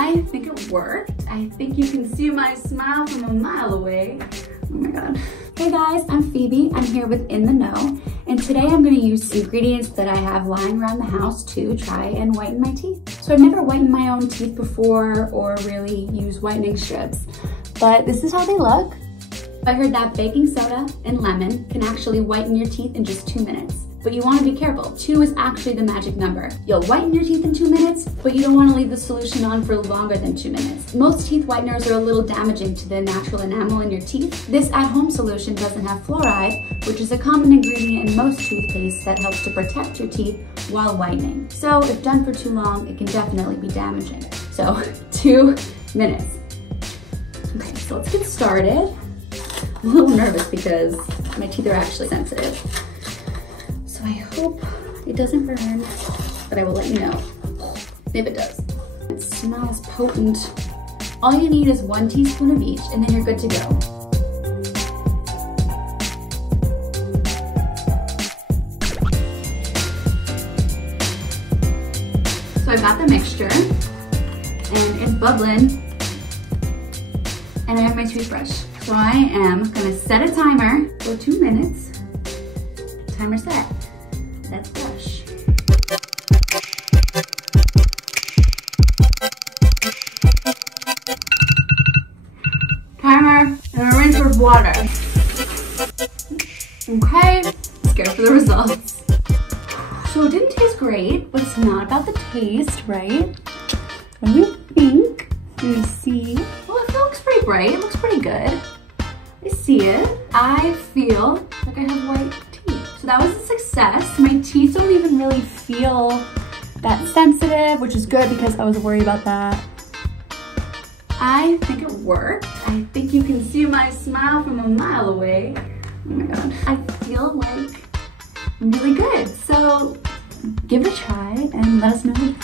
I think it worked. I think you can see my smile from a mile away. Oh my God. Hey guys, I'm Phoebe. I'm here with In the Know. And today I'm gonna use ingredients that I have lying around the house to try and whiten my teeth. So I've never whitened my own teeth before or really used whitening strips, but this is how they look. I heard that baking soda and lemon can actually whiten your teeth in just 2 minutes. But you wanna be careful. 2 is actually the magic number. You'll whiten your teeth in 2 minutes, but you don't wanna leave the solution on for longer than 2 minutes. Most teeth whiteners are a little damaging to the natural enamel in your teeth. This at-home solution doesn't have fluoride, which is a common ingredient in most toothpaste that helps to protect your teeth while whitening. So if done for too long, it can definitely be damaging. So 2 minutes. Okay, so let's get started. I'm a little nervous because my teeth are actually sensitive. So I hope it doesn't burn, but I will let you know if it does. It smells potent. All you need is 1 teaspoon of each and then you're good to go. So I've got the mixture and it's bubbling and I have my toothbrush. So I am gonna set a timer for 2 minutes. Timer set. Let's brush. Timer and a rinse with water. Okay, let's go for the results. So it didn't taste great, but it's not about the taste, right? What do you think? Do you see? Well, it looks pretty bright. It looks pretty good. I see it. I feel like I have white teeth. So that was a success. My teeth don't even really feel that sensitive, which is good because I was worried about that. I think it worked. I think you can see my smile from a mile away. Oh my God. I feel like I'm really good. So give it a try and let us know.